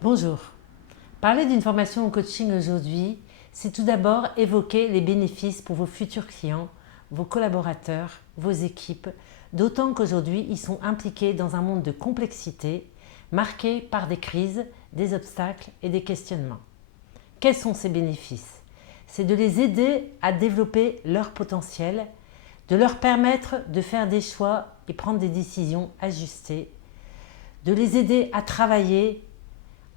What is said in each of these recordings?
Bonjour. Parler d'une formation au coaching aujourd'hui, c'est tout d'abord évoquer les bénéfices pour vos futurs clients, vos collaborateurs, vos équipes, d'autant qu'aujourd'hui ils sont impliqués dans un monde de complexité, marqué par des crises, des obstacles et des questionnements. Quels sont ces bénéfices? C'est de les aider à développer leur potentiel, de leur permettre de faire des choix et prendre des décisions ajustées, de les aider à travailler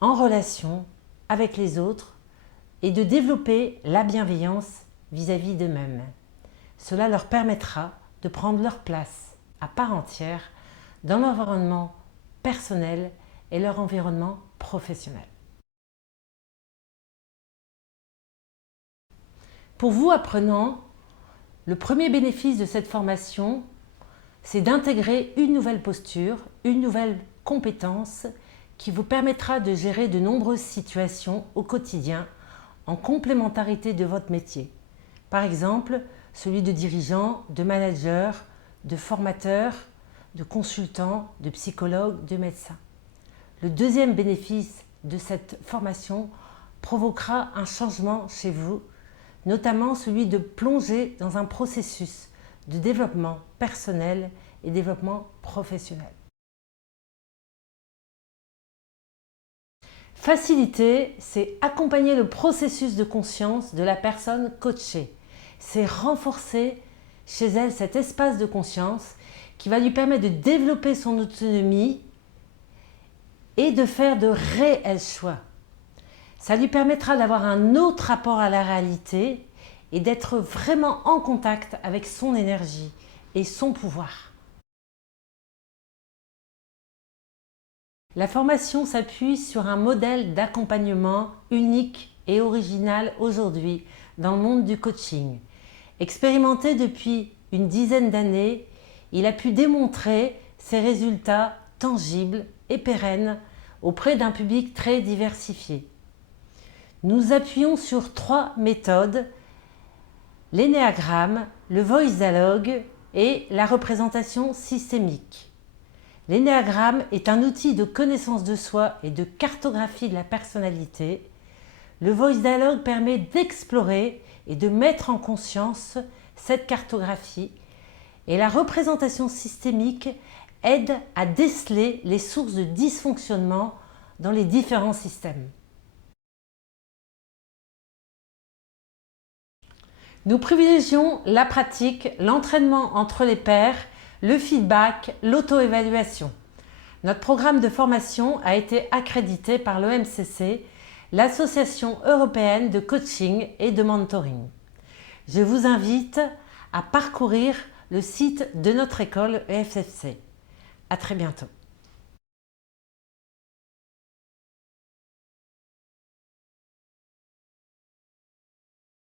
en relation avec les autres et de développer la bienveillance vis-à-vis d'eux-mêmes. Cela leur permettra de prendre leur place à part entière dans l'environnement personnel et leur environnement professionnel. Pour vous apprenants, le premier bénéfice de cette formation, c'est d'intégrer une nouvelle posture, une nouvelle compétence qui vous permettra de gérer de nombreuses situations au quotidien en complémentarité de votre métier. Par exemple, celui de dirigeant, de manager, de formateur, de consultant, de psychologue, de médecin. Le deuxième bénéfice de cette formation provoquera un changement chez vous, notamment celui de plonger dans un processus de développement personnel et développement professionnel. Faciliter, c'est accompagner le processus de conscience de la personne coachée. C'est renforcer chez elle cet espace de conscience qui va lui permettre de développer son autonomie et de faire de réels choix. Ça lui permettra d'avoir un autre rapport à la réalité et d'être vraiment en contact avec son énergie et son pouvoir. La formation s'appuie sur un modèle d'accompagnement unique et original aujourd'hui dans le monde du coaching. Expérimenté depuis une dizaine d'années, il a pu démontrer ses résultats tangibles et pérennes auprès d'un public très diversifié. Nous appuyons sur 3 méthodes: l'énéagramme, le voice dialogue et la représentation systémique. L'énéagramme est un outil de connaissance de soi et de cartographie de la personnalité. Le voice dialogue permet d'explorer et de mettre en conscience cette cartographie. Et la représentation systémique aide à déceler les sources de dysfonctionnement dans les différents systèmes. Nous privilégions la pratique, l'entraînement entre les pairs, le feedback, l'auto-évaluation. Notre programme de formation a été accrédité par l'EMCC, l'Association européenne de coaching et de mentoring. Je vous invite à parcourir le site de notre école EFFC. À très bientôt.